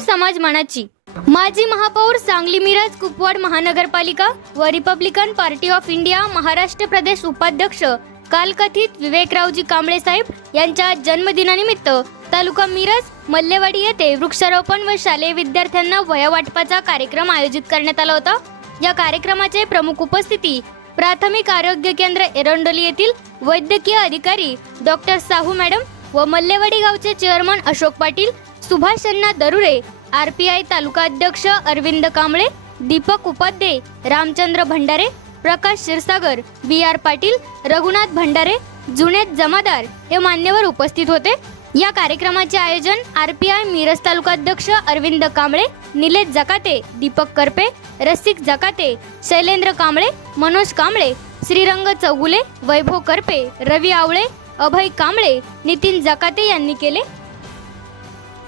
समाज मानाची. माजी महापौर सांगली मिरज कुपवाड महानगरपालिका व Republican Party of India Maharashtra प्रदेश उपाध्यक्ष कालकथित विवेकरावजी कांबळे साहेब यांच्या जन्मदिनानिमित्त तालुका मिरज मल्लेवाडी येथे वृक्षारोपण व शालेय विद्यार्थ्यांना वया वाटपाचा कार्यक्रम आयोजित करण्यात आला होता. या कार्यक्रमाचे प्रमुख उपस्थिती प्राथमिक आरोग्य केंद्र एरंडोली येथील वैद्यकीय अधिकारी डॉक्टर साहू मॅडम व मल्लेवाडी गावचे chairman Ashok Patil Subhash Anna Darure R P I taluka अध्यक्ष अरविंद कांबळे दीपक उपाध्ये रामचंद्र भंडारे प्रकाश क्षीरसागर बी आर पाटील रघुनाथ भंडारे जुनेद जमादार हे मान्यवर उपस्थित होते. या कार्यक्रमाचे आयोजन आर पी आय मिरज तालुका अध्यक्ष अरविंद कांबळे निलेश जकाते दीपक करपे रसिक जकाते शैलेंद्र कांबळे मनोज कांबळे श्रीरंग चौगुले वैभव करपे रवी आवळे अभय कांबळे नितीन जकाते यांनी केले.